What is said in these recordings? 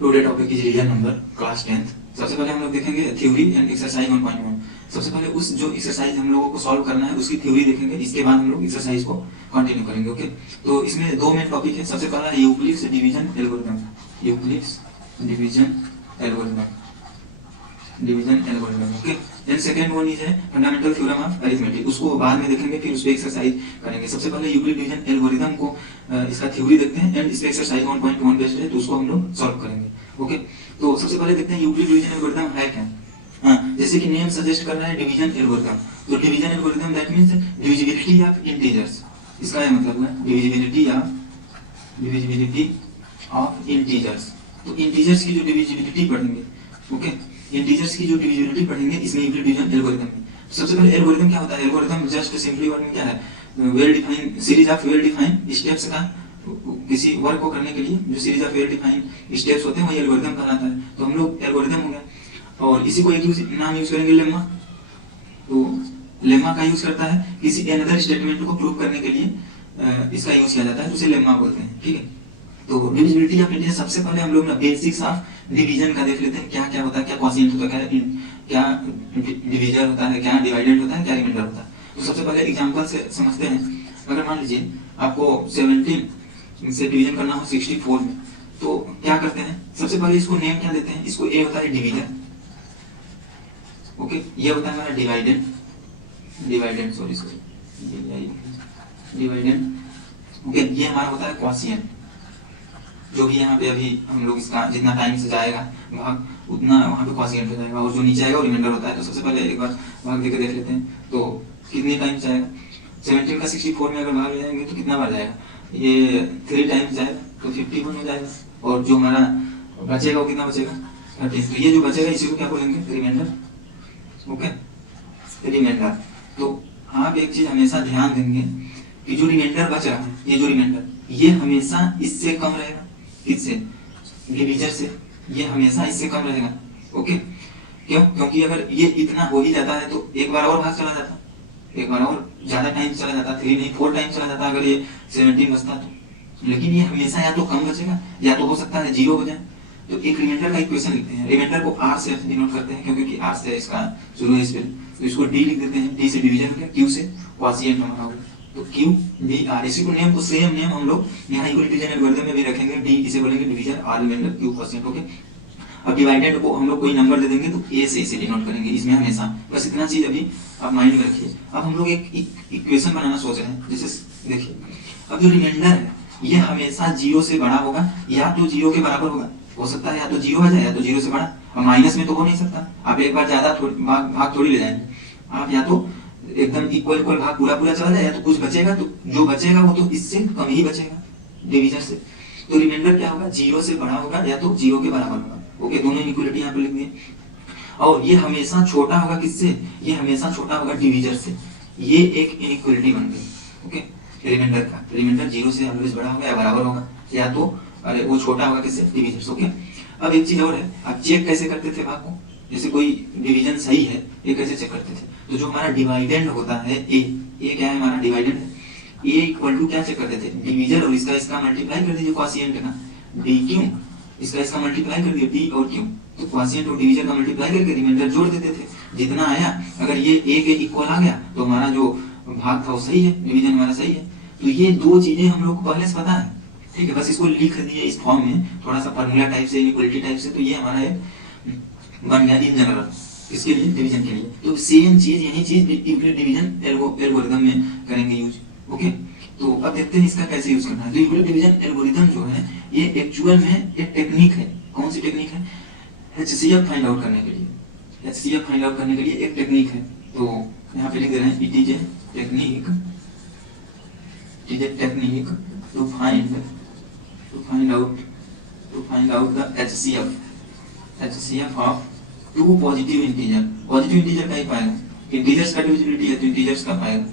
Today topic is real number class 10th। सबसे पहले हम लोग देखेंगे थ्योरी एंड एक्सरसाइज 1.1। सबसे पहले उस जो एक्सरसाइज हम लोगों को सॉल्व करना है उसकी थ्योरी देखेंगे, इसके बाद हम लोग एक्सरसाइज को कंटिन्यू करेंगे। ओके, तो इसमें दो मेन टॉपिक है। सबसे पहला है Euclid's division algorithm, Euclid's division algorithm. Okay, then second one is है फंडामेंटल थ्योरम ऑफ अरिथमेटिक, उसको बाद में देखेंगे, फिर उस पे एक्सरसाइज करेंगे। सबसे पहले यूक्लिड डिवीजन एल्गोरिथम को इसका थ्योरी देखते हैं एंड इस पे एक्सरसाइज 1.1 बेस्ड है, तो उसको हम लोग सॉल्व करेंगे। ओके, तो सबसे पहले देखते हैं यूक्लिड डिवीजन एल्गोरिथम है क्या। जैसे कि नेम सजेस्ट कर रहा है डिवीजन एल्गोरिथम, तो division algorithm that means divisibility of integers. इसका ये मतलब है डिविजिबिलिटी ऑफ इंटीजर्स। तो इंटीजर्स की जो डिविजिबिलिटी पढ़ेंगे, ओके, इंटीजर्स की जो डिविजिबिलिटी पढ़ेंगे इसमें यूक्लिड डिवीजन एल्गोरिथम में। सबसे पहले एल्गोरिथम क्या होता है? एल्गोरिथम जस्ट सिंपली वर्ड में क्या है, well defined series of well defined steps का, किसी वर्क को करने के लिए जो series of well defined steps होते हैं वही एल्गोरिथम कहलाता है। तो हम लोग एल्गोरिथम हो गया, और इसी को एक नाम यूज करेंगे लेम्मा। तो लेम्मा का यूज करता है किसी अनदर स्टेटमेंट को प्रूव करने के लिए इसका यूज किया जाता है, तो उसे लेम्मा बोलते हैं। ठीक है, तो डिविजिबिलिटी ऑफ इंटीजर, सबसे पहले हम लोग ना बेसिक्स ऑफ डिवीजन का देख लेते हैं, क्या क्या होता है, क्या क्वोशिएंट होता है, क्या डिवीजर होता है, क्या डिवाइडेंड होता है, क्या रिमाइंडर होता है। तो सबसे पहले एग्जांपल से समझते हैं। अगर मान लीजिए आपको 17 से डिवीजन करना हो 64 में, तो क्या करते हैं? सबसे पहले इसको नेम क्या देते हैं? इसको ए होता है डिवीजर, ओके, ये होता है हमारा डिवाइडेंड, ओके, ये हमारा होता है क्वोशिएंट, जो भी यहाँ पे अभी हम लोग इसका जितना टाइम से जाएगा भाग उतना वहाँ पे क्वोशिएंट हो जाएगा, और जो नीचे आएगा वो रिमाइंडर होता है। तो सबसे पहले एक बार भाग देकर देख लेते हैं, तो कितने टाइम से आएगा? 17 का 64 में अगर भाग ले जाएंगे तो कितना बार जाएगा? ये 3 टाइम्स जाएगा, तो 51 हो जाएगा, और जो हमारा बचेगा वो कितना बचेगा? 13। तो ये जो बचेगा इसी को क्या बोलेंगे? रिमाइंडर। Okay, remainder. तो आप एक चीज हमेशा ध्यान देंगे कि जो रिमाइंडर बच रहा है, ये जो रिमाइंडर, ये हमेशा इससे कम रहेगा, किससे? डिवीजर से, ये हमेशा इससे कम रहेगा। ओके, क्यों? क्योंकि अगर ये इतना हो ही जाता है तो एक बार और भाग चला जाता, एक बार और ज्यादा टाइम चला जाता, 3 नहीं 4 टाइम चला जाता अगर ये 17 बचता तो। लेकिन ये हमेशा या तो कम बचेगा या तो हो सकता है 0 हो जाए। तो एक रिमाइंडर का इक्वेशन लिखते हैं, रिमाइंडर को R से डिनोट करते हैं, क्योंकि R से इसका शुरू है स्पेल, तो इसको D लिख देते हैं, D से डिवीजन हो गया, Q से क्वोशिएंट हमारा हो गया, तो Q D R। इसी को नेम को सेम नेम हम लोग यहाँ यूक्लिड डिवीजन एल्गोरिथम में भी रखेंगे, D इसे बोलेंगे division, R remainder, Q quotient. Okay, अब डिवाइडेड को हम लोग कोई नंबर दे देंगे तो A से इसे डिनोट करेंगे इसमें हमेशा। बस इतना चीज अभी आप माइंड में रखिए। अब हम लोग एक इक्वेशन बनाना सोच रहे हैं, जैसे देखिए, अब जो रिमाइंडर है ये हमेशा 0 से बड़ा होगा या तो 0 के बराबर होगा, हो सकता है या तो 0 आ जाए या तो 0 से बड़ा, और माइनस में तो हो नहीं सकता। आप एक बार ज्यादा भाग थोड़ी ले जाएंगे, आप या तो एकदम इक्वल भाग पूरा चला जाए, या तो कुछ बचेगा, तो जो बचेगा वो तो इससे कम ही बचेगा डिवीजन से। तो रिमाइंडर क्या होगा? 0 से बड़ा होगा या तो 0 के बराबर होगा। ओके, दोनों इक्वलिटी यहाँ पे लिख दिए, और ये हमेशा छोटा होगा किससे? ये हमेशा छोटा होगा डिवीजर से। ये एक इनइक्वलिटी बन गई। ओके, रिमाइंडर का, रिमाइंडर 0 से ऑलवेज बड़ा होगा या बराबर होगा, या तो अरे वो छोटा होगा किससे? डिवीजर से। ओके, अब एक चीज और है, आप चेक कैसे करते थे भाग को? जैसे कोई डिवीजन सही है, ये कैसे चेक करते थे? तो जो हमारा डिवाइडेंड होता है ए क्या है? हमारा डिवाइडेंड है। ए इक्वल टू क्या चेक करते थे? डिवीजन, और इसका मल्टीप्लाई कर दीजिए क्वोशिएंट का, डी क्यू, इसका मल्टीप्लाई कर दिया डी और क्यू, तो क्वोशिएंट और डिवीजन का मल्टीप्लाई करके रिमाइंडर जोड़ देते थे। जितना आया, अगर ये ए के इक्वल आ गया तो हमारा जो भाग था वो सही है, डिवीजन हमारा सही है। तो ये दो चीजें हम लोग को पहले से पता है, ठीक है, बस इसको लिख दिए इस फॉर्म में, थोड़ा सा फार्मूला टाइप से, इक्वलिटी टाइप से। तो ये हमारा है बन गया इन जनरल, इसके लिए डिवीजन के लिए। तो सेम चीज, यही चीज यूक्लिड डिवीजन एल्गोरिथम में करेंगे यूज। ओके, तो अब देखते हैं इसका कैसे यूज करना है। तो यूक्लिड डिवीजन एल्गोरिथम जो है ये एक्चुअल में एक टेक्निक है। कौन सी टेक्निक है? HCF फाइंड आउट करने के लिए, HCF फाइंड आउट करने के लिए एक टेक्निक है। तो यहाँ पे लिख दे रहे हैं, it is a technique to find out the HCF of 2 positive integer. Positive integer का ही पाएगा, इंटीजर्स का डिविजिबिलिटी है तो इंटीजर्स का पाएगा।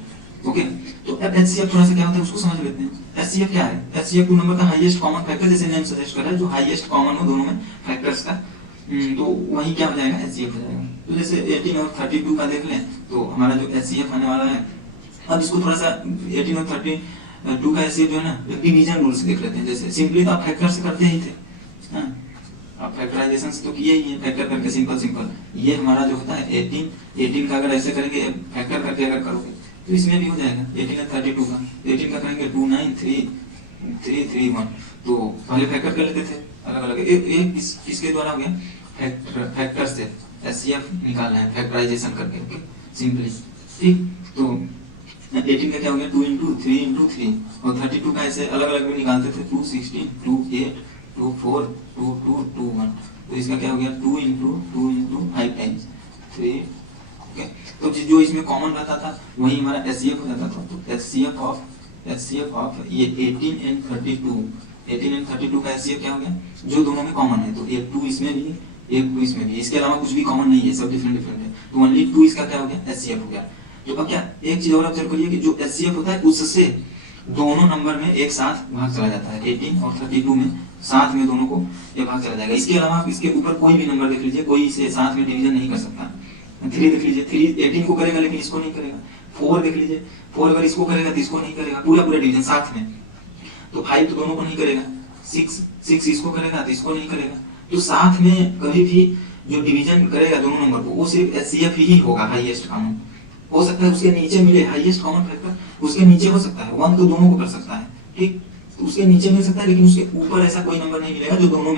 ओके, तो अब HCF थोड़ा सा क्या होता है उसको समझ लेते हैं। HCF क्या है? HCF 2 नंबर का हाईएस्ट कॉमन फैक्टर, जैसे नेम सजेस्ट कर रहा है, जो हाईएस्ट कॉमन हो दोनों में फैक्टर्स का, तो वही क्या हो जाएगा? HCF हो जाएगा। तो जैसे 18 और 32 का देख लें, तो हमारा जो HCF आने वाला है, अब इसको थोड़ा सा 18 और 32 का HCF जो है ना, डिवीजन रूल से देख लेते हैं। जैसे सिंपली तो आप फैक्टर से करते ही थे, फैक्टराइजेशन तो किए ही है फैक्टर करके, सिंपल सिंपल। ये हमारा जो होता है 18 का अगर ऐसे करेंगे फैक्टर करके अगर करोगे तो इसमें भी हो जाएगा 18 है 32 का, 18 का करेंगे 29331, तो पहले फैक्टर कर लेते थे अलग अलग, इसके द्वारा हो गया फैक्टर से एचसीएफ निकालना है फैक्टराइजेशन करके, ओके सिंपली, ठीक। तो 18 का क्या हो गया 2 × 3 × 3, और 32 का ऐसे अलग अलग भी निकालते थे 2 16 2 8 2 4 2 2 2 1, तो इसका क्या हो गया 2 × 5 टाइम्स 3, ओके। तो जो इसमें कॉमन रहता था वही हमारा एचसीएफ हो जाता था, तो एचसीएफ ऑफ ये 18 and 32 का एचसीएफ क्या हो गया, जो दोनों में कॉमन है, तो एक 2 इसमें भी है एक 2 इसमें भी, इसके अलावा कुछ भी कॉमन नहीं है, सब डिफरेंट डिफरेंट है, तो ओनली 2 इसका क्या हो गया एचसीएफ हो गया। तो अब क्या एक चीज और ऑब्जर्व करिए कि जो एचसीएफ होता है उससे दोनों नंबर में एक साथ भाग चला जाता है, 18 और 32 में साथ में दोनों को ये भाग चला जाएगा। इसके अलावा इसके ऊपर कोई भी नंबर देख लीजिए, कोई इसे साथ में डिवीजन नहीं कर सकता। 3 देख लीजिए, 3 18 को करेगा लेकिन इसको नहीं करेगा। 4 देख लीजिए, 4 अगर इसको करेगा तो इसको नहीं करेगा, पूरा डिवीजन साथ में। तो 5 तो दोनों को नहीं करेगा, 6 इसको करेगा तो इसको नहीं करेगा। तो साथ में कभी भी जो डिवीजन करेगा दोनों नंबर को वो सिर्फ एचसीएफ ही होगा, हाईएस्ट कॉमन। हो सकता है उसके नीचे मिले हाईएस्ट कॉमन फैक्टर, उसके नीचे हो सकता है 1 तो दोनों को कर सकता है, ठीक। तो उसके नीचे मिल सकता है लेकिन उसके ऊपर ऐसा कोई नंबर नहीं मिलेगा जो दोनों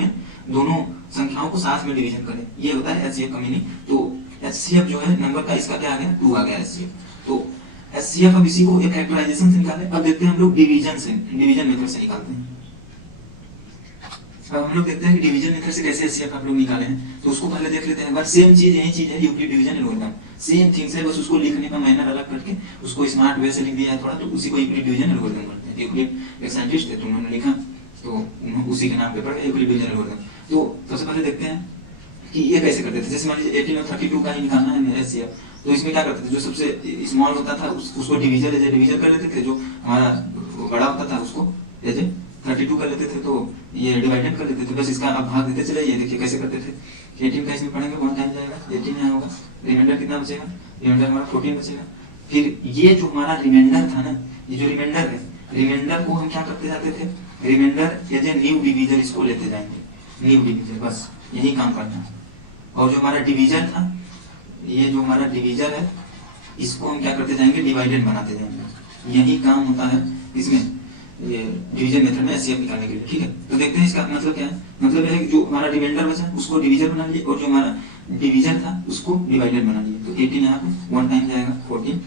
संख्याओं को साथ में डिवीजन करे। ये होता है एचसीएफ का मीनिंग। तो एचसीएफ जो है नंबर का इसका क्या आ गया 2 आ गया एचसीएफ। तो एचसीएफ अब इसी को एक फैक्टराइजेशन से निकाले। अब देखते हैं हम लोग डिवीजन मेथड से निकालते हैं। अब हम लोग देखते हैं कि डिवीजन मेथड से कैसे एचसीएफ आप लोग निकाले हैं, तो उसको पहले देख लेते हैं। बस सेम चीज यही चीज है, Euclid division algorithm same things है, बस उसको लिखने का मैनर अलग करके उसको स्मार्ट वे से लिख दिया है थोड़ा, तो उसी को यूक्लिड डिवीजन एल्गोरिथम बोलते हैं। यूक्लिड एक साइंटिस्ट थे तो उन्होंने लिखा, तो उसी के नाम पे पड़ा यूक्लिड डिवीजन एल्गोरिथम। तो सबसे पहले देखते हैं कि ये कैसे करते थे। जैसे मान लीजिए 18 और 32 का ही निकालना है मेरे एचसीएफ, तो इसमें क्या करते थे, जो सबसे स्मॉल होता था उसको डिवीजन कर लेते थे, जो हमारा बड़ा होता था उसको जैसे 32 कर लेते थे, तो ये डिवाइडेड कर लेते थे, बस इसका अब भाग देते चले। ये देखिए कैसे करते थे। 18 का इसमें पढ़ेंगे 1 टाइम जाएगा, 18 यहाँ होगा, रिमाइंडर कितना बचेगा, रिमाइंडर हमारा 14 बचेगा। फिर ये जो हमारा रिमाइंडर था ना, ये जो रिमाइंडर है, रिमाइंडर को हम क्या करते जाते थे, remainder as a new divisor इसको लेते जाएंगे, न्यू डिवीजर, बस यही काम करना है। और जो हमारा डिवीजर था, ये जो हमारा डिवीजर है इसको हम क्या करते जाएंगे, डिवाइडेड बनाते जाएंगे। यही काम होता है इसमें ये डिवीजन मेथड में एचसीएफ निकालने के लिए, ठीक है। तो देखते हैं इसका मतलब क्या है। मतलब है कि जो हमारा रिमाइंडर बचा उसको डिवीजर बना लिए, और जो हमारा डिवीजन था उसको डिवाइडेड बना लिए। तो 18 यहाँ पे 1 टाइम जाएगा 14।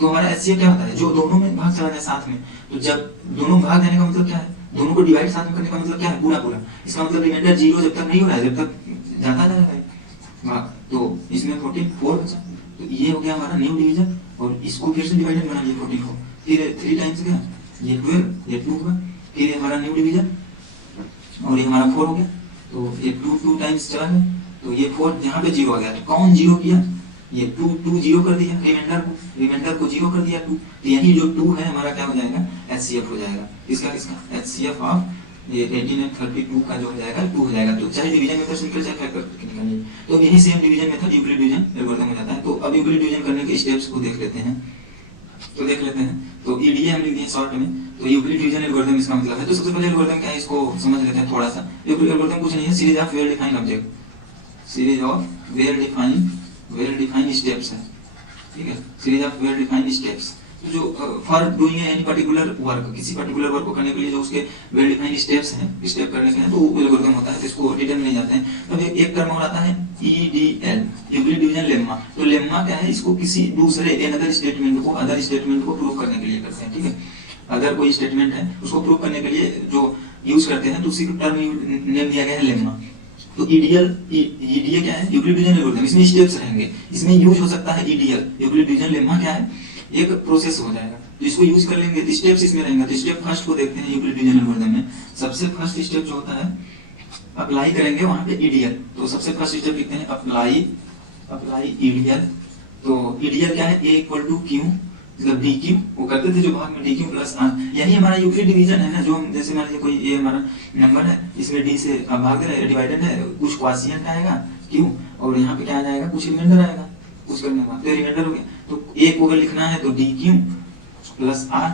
तो हमारा एचसीएफ क्या होता है, जो दोनों में भाग चला जाए साथ में। तो जब दोनों भाग जाने का मतलब क्या है, दोनों को डिवाइड साथ में करने का मतलब क्या है, पूरा। इसका मतलब रिमाइंडर 0 जब तक नहीं हो रहा है, जब तक जाता जाएगा भाग। तो इसमें 4 बचा, तो ये हो गया हमारा न्यू डिवीजन, और इसको फिर से डिवाइडेड बना लिए 14 को। फिर 3 टाइम्स गया, ये 12, ये 2 हुआ, फिर ये हमारा न्यू डिवीजन, और ये हमारा 4 हो गया। तो ये 2 टाइम्स चला गया, तो ये 4 यहाँ पे 0 आ गया। तो कौन 0 किया, ये 2 0 कर दिया, रिमाइंडर को 0 कर दिया 2। तो यही जो 2 है हमारा क्या हो जाएगा, एचसीएफ हो जाएगा। किसका एचसीएफ ऑफ ये 18 और 32 का जो हो जाएगा 2 हो जाएगा। तो चाहे डिवीजन मेथड से निकल, चाहे फैक्टर करके निकालिए। तो यही same division method Euclid division algorithm हो जाता है। तो अब यूक्लिड डिवीजन करने के स्टेप्स को देख लेते हैं। तो ईडीए हम लिख दिए शॉर्ट में। तो यूक्लिड डिवीजन एल्गोरिथम इसका मतलब है। तो सबसे पहले एल्गोरिथम क्या है इसको समझ लेते हैं थोड़ा सा। यूक्लिड एल्गोरिथम कुछ नहीं है, series of well defined object, series of well defined steps है, ठीक है। Series of well defined steps जो for doing any particular work, किसी पर्टिकुलर वर्क को करने के लिए जो उसके वेल डिफाइंड स्टेप्स हैं, स्टेप करने के हैं, तो वो एल्गोरिथम होता है। तो इसको डिटेल में नहीं जाते हैं। अब एक टर्म और आता है ईडीएल, यूक्लिड डिवीजन लेम्मा। तो लेम्मा क्या है, इसको किसी दूसरे अदर स्टेटमेंट को प्रूव करने के लिए करते हैं, ठीक है। अगर कोई स्टेटमेंट है उसको प्रूव करने के लिए जो यूज करते हैं, तो उसी को टर्म नेम दिया गया है लेम्मा। तो ईडीए क्या है, यूक्लिड डिवीजन एल्गोरिथम। इसमें स्टेप्स रहेंगे, इसमें यूज हो सकता है ईडीएल। यूक्लिड डिवीजन लेम्मा क्या है, एक प्रोसेस हो जाएगा, तो इसको यूज कर लेंगे। तो स्टेप्स इसमें रहेंगे। तो स्टेप फर्स्ट को देखते हैं यूक्लिड डिवीजन एल्गोरिथम में। सबसे फर्स्ट स्टेप जो होता है, अप्लाई करेंगे वहां पे ईडीएल। तो सबसे फर्स्ट स्टेप लिखते हैं अप्लाई ईडीएल। तो ईडीएल क्या है, ए इक्वल टू क्यू, मतलब डी क्यू, वो करते थे जो भाग में डी क्यू प्लस आर। यही हमारा यूक्लिड डिवीजन है ना, जो हम जैसे मान लीजिए कोई ये हमारा नंबर है, इसमें डी से भाग दे रहा है, डिवाइडेड है, कुछ क्वाशिएंट आएगा क्यू, और यहाँ पे क्या आ जाएगा, कुछ रिमाइंडर आएगा कुछ करने के बाद, तो रिमाइंडर हो गया। तो ए को अगर लिखना है तो डी क्यू प्लस आर,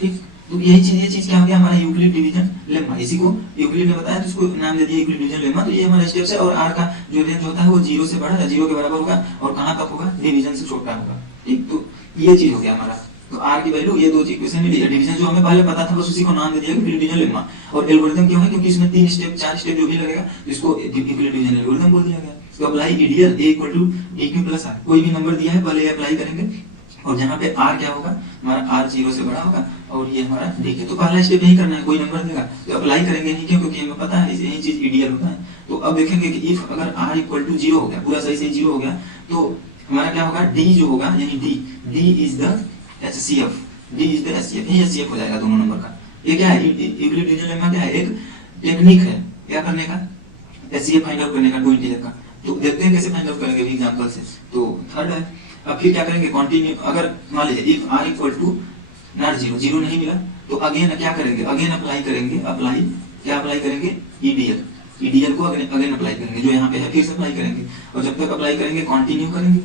ठीक। तो ये चीज क्या हो गया हमारा यूक्लिड डिवीजन लेम्मा। इसी को यूक्लिड ने बताया तो इसको नाम दे दिया यूक्लिड डिवीजन लेम्मा। तो ये हमारा स्टेप्स है और आर का जो रेंज होता है वो 0 से बड़ा या 0 के बराबर होगा और कहां तक होगा, डिवीजन से छोटा होगा। ठीक, तो ये चीज हो गया हमारा। तो आर की वैल्यू ये दो इक्वेशन में लिया, डिवीजन जो हमें पहले पता था बस उसी को नाम दे दिया यूक्लिड डिवीजन लेम्मा। और एल्गोरिथम क्यों है, क्योंकि इसमें 3 स्टेप 4 स्टेप जो भी लगेगा तो इसको यूक्लिड डिवीजन एल्गोरिथम बोल दिया गया। तो apply EDL a equal to DQ plus R, कोई भी नंबर दिया है पहले अप्लाई करेंगे और जहां पे r क्या होगा हमारा r 0 से बड़ा होगा और ये हमारा डी है। तो पहला स्टेप यही करना है, कोई नंबर देगा तो अप्लाई करेंगे नहीं, क्यों, क्योंकि हमें पता है यही चीज ईडीएल होता है। तो अब देखेंगे कि इफ अगर r इक्वल टू 0 हो गया, पूरा सही से 0 हो गया, तो हमारा क्या होगा, d जो होगा यानी d is the HCF, d is the HCF, यही एचसीएफ हो जाएगा दोनों नंबर का। ये क्या है, यूक्लिड डिवीजन लेम्मा क्या है, एक टेक्निक है क्या करने का, एचसीएफ फाइंड आउट करने का दो इंटीजर का। तो देखते हैं कैसे फाइंड आउट करेंगे एग्जांपल से। तो थर्ड है, अब फिर क्या करेंगे, कंटिन्यू, अगर मान लीजिए if r equal to not 0, 0 नहीं मिला तो अगेन क्या करेंगे, अगेन अप्लाई करेंगे, अप्लाई क्या अप्लाई करेंगे, ईडीएल को अगेन अप्लाई करेंगे जो यहाँ पे है, फिर से अप्लाई करेंगे और जब तक अप्लाई करेंगे कंटिन्यू करेंगे,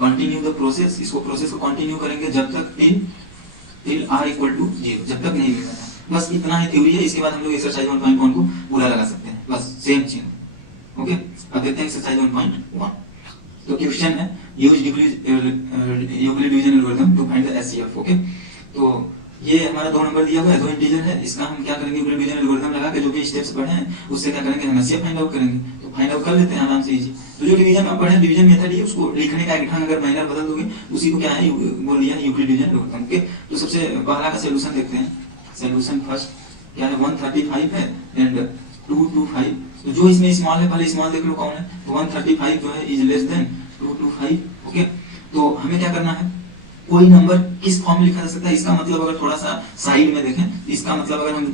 कंटिन्यू द प्रोसेस, इसको प्रोसेस को कंटिन्यू करेंगे जब तक टिल r इक्वल टू 0, जब तक नहीं मिलता है। बस इतना ही थ्योरी है, इसके बाद हम लोग एक्सरसाइज 1.1 को पूरा लगा सकते हैं, बस सेम चीज। ओके, अब देखते हैं एक्सरसाइज 1.1। तो क्वेश्चन है use Euclid division algorithm to find the HCF. Okay, तो ये हमारा 2 नंबर दिया हुआ है, 2 इंटीजर है, इसका हम क्या करेंगे, यूक्लिड डिवीजन एल्गोरिथम लगा के जो भी स्टेप्स पढ़े हैं उससे क्या करेंगे, हम एचसीएफ फाइंड आउट करेंगे। तो फाइंड आउट कर लेते हैं आराम से, इजी। तो जो डिवीजन आप पढ़े, डिवीजन मेथड है, उसको लिखने का एक ढंग अगर माइनर बदल दोगे उसी को क्या है बोल दिया यूक्लिड डिवीजन एल्गोरिथम। ओके, तो सबसे पहला का सॉल्यूशन देखते हैं। सॉल्यूशन फर्स्ट क्या है, 135 है एंड 225। तो जो इसमें स्मॉल है पहले स्मॉल देख लो कौन है, तो 135 जो है इज लेस देन 225। ओके, तो हमें क्या करना है, कोई नंबर किस फॉर्म में लिखा जा सकता है, इसका मतलब अगर थोड़ा सा साइड में देखें, इसका मतलब अगर हम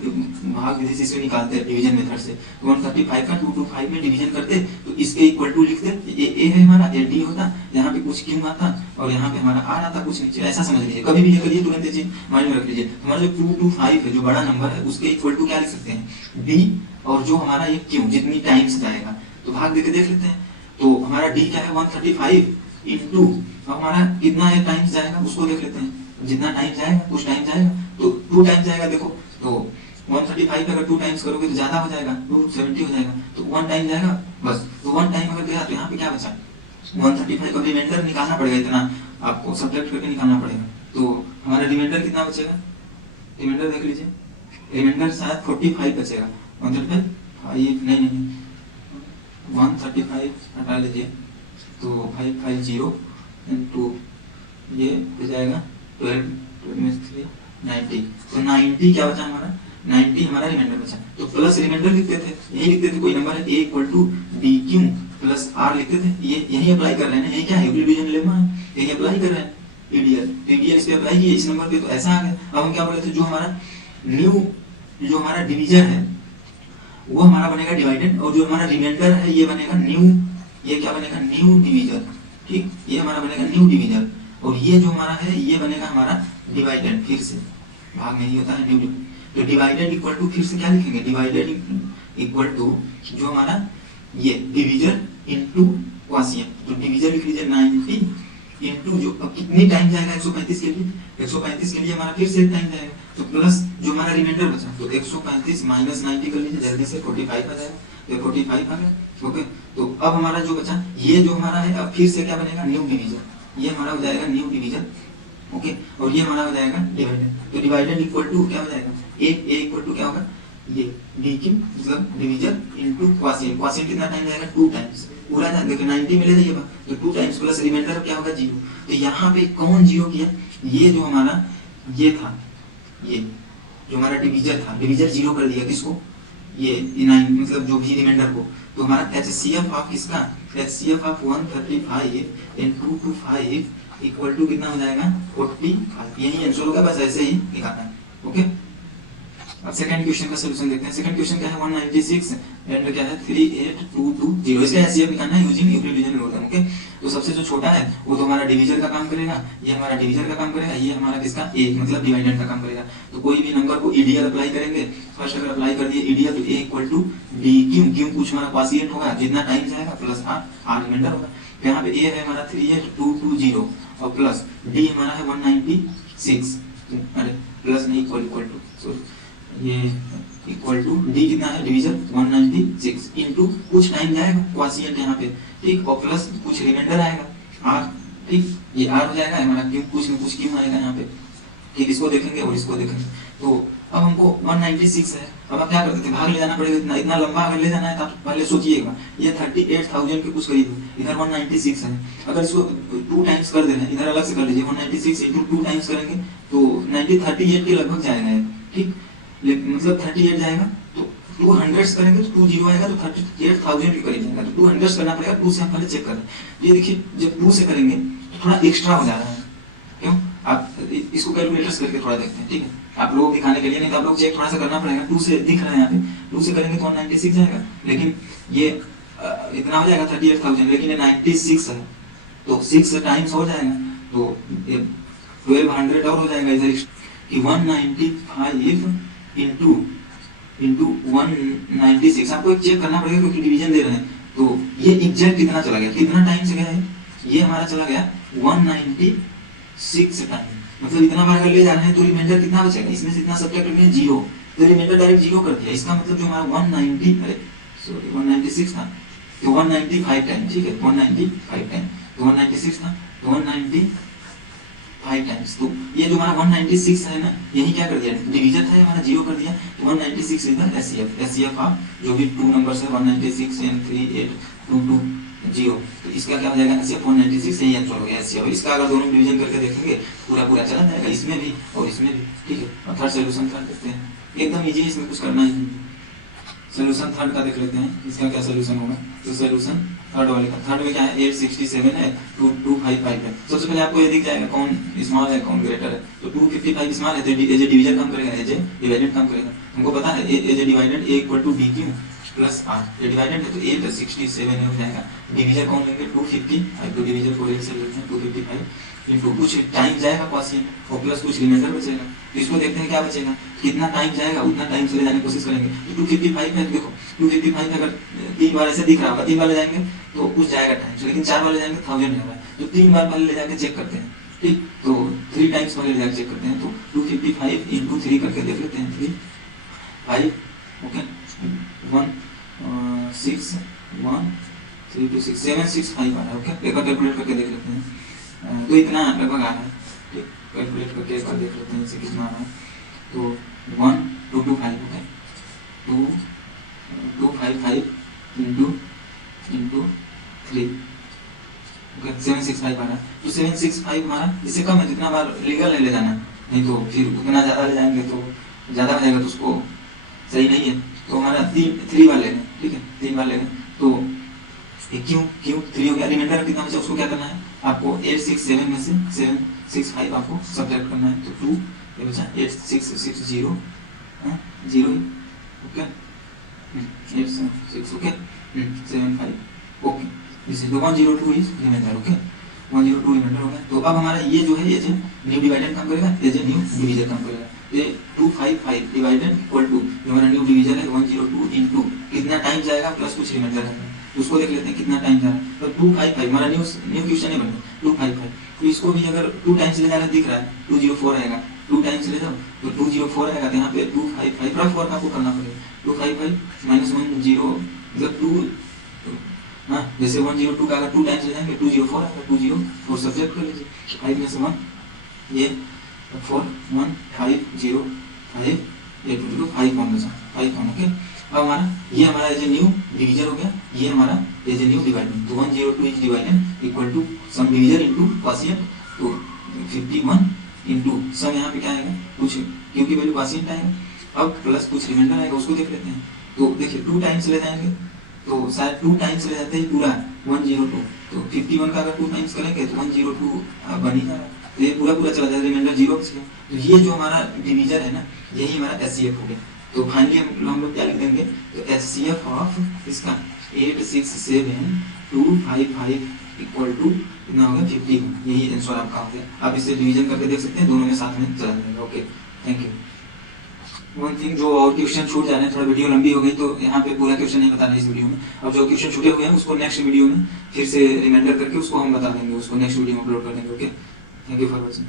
भाग विधि से इसको निकालते हैं डिवीजन मेथड से, तो 135 का 225 में डिवीजन करते तो इसके इक्वल टू लिखते, ये ए है हमारा, ये डी होता, यहाँ पे कुछ क्यों आता और यहाँ पे हमारा आर आता, कुछ नीचे, ऐसा समझ लीजिए। कभी भी ये करिए तुरंत ये चीज माइंड में रख लीजिए। हमारा जो 225 है, जो बड़ा नंबर है, उसके इक्वल टू क्या लिख सकते हैं, डी, और जो हमारा ये क्यू जितनी टाइम्स जाएगा, तो भाग देके देख लेते हैं। तो हमारा डी क्या है, 135 इंटू हमारा कितना ये टाइम्स जाएगा उसको देख लेते हैं। जितना टाइम जाएगा कुछ टाइम जाएगा तो 2 टाइम जाएगा। देखो तो 135 पे अगर 2 टाइम्स करोगे तो ज्यादा हो जाएगा, 270 हो जाएगा, तो 1 टाइम जाएगा बस। तो 1 टाइम अगर गया तो यहाँ पे क्या बचा, 135 का रिमाइंडर निकालना पड़ेगा, इतना आपको सब्ट्रैक्ट करके निकालना पड़ेगा। तो हमारा रिमाइंडर कितना बचेगा, रिमाइंडर देख लीजिए, रिमाइंडर शायद 45 बचेगा। 135 नहीं 135 हटा लीजिए, तो 550 इंटू ये हो जाएगा 12 में 3 90। तो 90 क्या बचा हमारा, 90 हमारा रिमाइंडर बचा। तो प्लस रिमाइंडर लिखते थे, यही लिखते थे, कोई नंबर है a equal to D Q plus R लिखते थे। ये यही अप्लाई कर रहे हैं, ये क्या है, यूक्लिड डिवीजन लेम्मा है, यही अप्लाई कर रहे हैं ईडीएल इस पे अप्लाई किए, इस नंबर पे, तो ऐसा आ गया। अब हम क्या बोले थे, जो हमारा न्यू, जो हमारा डिवीजन है वो हमारा बनेगा डिवाइडेड, और जो हमारा रिमाइंडर है ये बनेगा न्यू, ये क्या बनेगा, न्यू डिवीजन। ठीक, ये हमारा बनेगा न्यू डिवीजन, और ये जो हमारा है ये बनेगा हमारा डिवाइडेड, फिर से भाग में ही होता है न्यू डिवीजन। तो डिवाइडेड इक्वल टू, फिर से क्या लिखेंगे, डिवाइडेड इक्वल टू जो हमारा ये डिवीजन इनटू क्वोशिएंट। तो डिवीजन लिख लीजिए 90 इनटू जो अब कितनी टाइम जाएगा 135 के लिए, 135 के लिए हमारा फिर से टाइम जाएगा, तो प्लस जो हमारा रिमाइंडर बचा, तो 135 माइनस 90 कर लीजिए जल्दी से, 45 आ जाएगा, तो 45 आ गया। ओके, तो अब हमारा जो बचा, ये जो हमारा है अब फिर से क्या बनेगा, न्यू डिवीजन, ये हमारा हो जाएगा न्यू डिवीजन। ओके, और ये हमारा हो जाएगा डिवाइडेड। तो डिवाइडेड इक्वल टू क्या हो जाएगा, ए इक्वल टू क्या होगा, ये डी क्यू मतलब डिवीजन इनटू क्वोशिएंट। क्वोशिएंट कितना टाइम जाएगा, 2 टाइम्स, पूरा जान देखो 90 मिले जाइए, तो 2 टाइम्स प्लस रिमाइंडर क्या होगा 0। तो यहाँ पे कौन 0 किया, ये जो हमारा ये था, ये जो हमारा डिवीजर था, डिवीजर 0 कर दिया किसको, ये 9 मतलब जो भी रिमाइंडर को। तो हमारा एचसीएफ ऑफ इसका, HCF of 135 in 225 equal to कितना हो जाएगा 45। यही आंसर होगा, बस ऐसे ही निकालना है। ओके, अब सेकंड क्वेश्चन का सॉल्यूशन देखते हैं। सेकंड क्वेश्चन क्या है, 196 एंड क्या है 38220, इसका एचसीएफ निकालना है using Euclid division algorithm. Okay, तो सबसे जो छोटा है वो तो हमारा डिवीजन का काम करेगा, ये हमारा डिवीजन का काम करेगा, ये हमारा किसका ए मतलब डिवाइडेंड का काम करेगा। तो कोई भी नंबर को ईडीएल अप्लाई करेंगे, फर्स्ट अगर अप्लाई कर दिए ईडीएल, तो a equal to D q, q कुछ हमारा क्वोशिएंट होगा, जितना टाइम जाएगा, प्लस आर रिमाइंडर होगा। तो यहाँ पे ए है हमारा 38220 और प्लस डी हमारा है 196, अरे प्लस नहीं इक्वल टू सॉरी ये इक्वल टू डी कितना है डिवीजन 196 इनटू कुछ टाइम जाएगा क्वोशिएंट यहाँ पे ठीक और प्लस कुछ रिमाइंडर आएगा आर ठीक ये आर हो जाएगा हमारा क्यों कुछ न कुछ क्यों आएगा यहाँ पे ठीक इसको देखेंगे और इसको देखेंगे। तो अब हमको 196 है अब आप क्या करते थे भाग ले जाना पड़ेगा इतना लंबा अगर ले जाना है तो आप पहले सोचिएगा ये 38,000 के कुछ करीब इधर 196 है अगर इसको 2 टाइम्स कर दे रहे हैं इधर अलग से कर लीजिए 196 इंटू 2 टाइम्स करेंगे तो 38 के लगभग जाएगा ठीक मतलब 38 जाएगा तो 200 करेंगे तो 2 जीरो आएगा तो 38,000 के करीब जाएगा तो 200 करना पड़ेगा 2 से हम पहले चेक करें ये देखिए जब 2 से करेंगे तो थोड़ा एक्स्ट्रा हो जा रहा है क्यों आप इसको कैलकुलेटर्स करके थोड़ा देखते हैं ठीक है आप लोग दिखाने के लिए नहीं तो आप लोग चेक थोड़ा सा करना पड़ेगा 2 से दिख रहा है यहाँ पे 2 से करेंगे तो 196 जाएगा लेकिन ये इतना हो जाएगा 38,000 लेकिन ये 96 है तो 6 टाइम्स हो जाएगा तो 1200 और हो जाएगा इधर कि 195 इंटू 196 आपको एक चेक करना पड़ेगा क्योंकि डिवीजन दे रहे हैं तो ये एग्जैक्ट कितना चला गया कितना टाइम से गया है ये हमारा चला गया 196 टाइम मतलब इतना बार अगर ले जा रहे हैं तो रिमाइंडर कितना बचेगा इसमें से इतना सब्ट्रैक्ट करके 0 तो रिमाइंडर डायरेक्ट 0 कर दिया इसका मतलब जो हमारा 196 था तो 195 टाइम ठीक है 195 टाइम तो 196 था तो 195 टाइम्स तो ये जो हमारा 196 है ना यही क्या कर दिया डिवीजन था हमारा 0 कर दिया तो 196 इधर एचसीएफ आप जो भी 2 नंबर्स है 196 and 3822 तो इसका क्या हो जाएगा एचसीएफ 196 यही आंसर हो गया एचसीएफ इसका अगर दोनों डिवीजन करके देखेंगे पूरा चला जाएगा इसमें भी और इसमें भी ठीक है और थर्ड सॉल्यूशन कर देखते हैं एकदम इजी इसमें कुछ करना ही नहीं सॉल्यूशन थर्ड का देख लेते हैं इसका क्या सॉल्यूशन होगा तो सॉल्यूशन थर्ड वाले का थर्ड में क्या है 867 है 2255 है सबसे पहले आपको ये दिख जाएगा कौन स्मॉल है कौन ग्रेटर है तो 255 स्मॉल है तो एज ए डिवीजन कम करेगा एज ए डिवाइडेंड कम करेगा हमको पता है as a dividend a equal to b q plus r ये डिवाइडेंड है तो a प्लस 67 हो जाएगा डिवीजन कौन लेंगे 250 तो डिवीजन को लेकर से लेते हैं 255 इनटू कुछ टाइम जाएगा क्वोशिएंट और प्लस कुछ रिमाइंडर बचेगा तो इसको देखते हैं क्या बचेगा कितना टाइम जाएगा उतना टाइम से ले जाने की कोशिश करेंगे तो 255 है देखो 255 अगर 3 बार ऐसे दिख रहा होगा 3 बार ले जाएंगे तो कुछ जाएगा टाइम लेकिन 4 बार ले जाएंगे 1000 जाएगा तो 3 बार पहले ले जाके चेक करते हैं ठीक तो 3 टाइम्स पहले ले जाके चेक करते हैं तो 255 इंटू 3 करके देख लेते हैं 3 5 ओके 1 6 1 3 2 6 7 6 5 आ रहा है ओके एक बार कैलकुलेट करके देख लेते हैं तो इतना लगभग आ रहा है ठीक कैलकुलेट करके एक बार देख लेते हैं इसे कितना आ रहा है तो 1225 ओके 2255 इंटू 3 ओके 765 आ रहा है तो 765 हमारा इससे कम है जितना बार लीगल है ले जाना नहीं तो फिर उतना ज़्यादा ले जाएंगे तो ज़्यादा हो जाएगा तो उसको सही नहीं है तो हमारा 3 बार लेंगे ठीक है 3 बार लेंगे तो क्यों 3 हो गया रिमाइंडर कितना बचा उसको क्या करना है आपको 867 में से 765 आपको सब्ट्रैक्ट करना है तो 2 ये बचा 8660 0 okay 86 okay 75 okay this is 102 is remainder okay 102 remainder हो गया तो अब हमारा ये जो है ये जो न्यू डिवाइडेंड कम करेगा ये जो न्यू डिवीजन कम करेगा ये 255 डिवाइडेड इक्वल टू जो हमारा न्यू डिवीजन है 102 इनटू कितना टाइम जाएगा प्लस कुछ रिमाइंडर है उसको देख लेते हैं कितना टाइम जा रहा है तो 255 हमारा न्यू क्वेश्चन है बन 255 तो इसको भी अगर 2 टाइम्स ले जाना दिख रहा है 204 आएगा 2 टाइम्स ले जाओ तो 204 आएगा तो यहाँ पे 255 प्लस 4 आपको करना पड़ेगा 255 माइनस 10 मतलब 2 हाँ जैसे 102 का अगर 2 टाइम्स ले जाएंगे 204 आएगा 204 सब्जेक्ट कर लीजिए 5 में से 1 ये 4 1 5 0 5 ये 5 कौन बचा 5 कौन ओके अब हमारा ये हमारा एज ए न्यू डिवीजन हो गया ये हमारा एज ए न्यू डिवाइडेड तो 102 is divided equal to some division into quotient तो 51 इनटू सम यहाँ पे क्या आएगा कुछ क्योंकि वैल्यू क्वोशिएंट आएगा अब प्लस कुछ रिमाइंडर आएगा उसको देख लेते हैं तो देखिए 2 टाइम्स ले जाएंगे तो शायद 2 टाइम्स ले जाते हैं पूरा 102 तो 51 का अगर 2 टाइम्स करेंगे तो 102 बन ही जाएगा तो ये पूरा चला जाएगा रिमाइंडर 0 बच गया तो ये जो हमारा डिवीजन है ना यही हमारा एचसीएफ हो गया तो फाइनली हम लोग क्या लिख देंगे तो एचसीएफ ऑफ इसका 867255 इक्वल टू कितना हो गया 50 यही आंसर आपका हो गया आप इसे डिवीजन करके देख सकते हैं दोनों में साथ में चला जाएगा okay thank you one thing जो और क्वेश्चन छूट जा रहे हैं थोड़ा वीडियो लंबी हो गई तो यहाँ पे पूरा क्वेश्चन नहीं बताना इस वीडियो में अब जो क्वेश्चन छूटे हुए हैं उसको नेक्स्ट वीडियो में फिर से रिमाइंडर करके उसको हम बता देंगे उसको नेक्स्ट वीडियो में अपलोड कर देंगे okay thank you for watching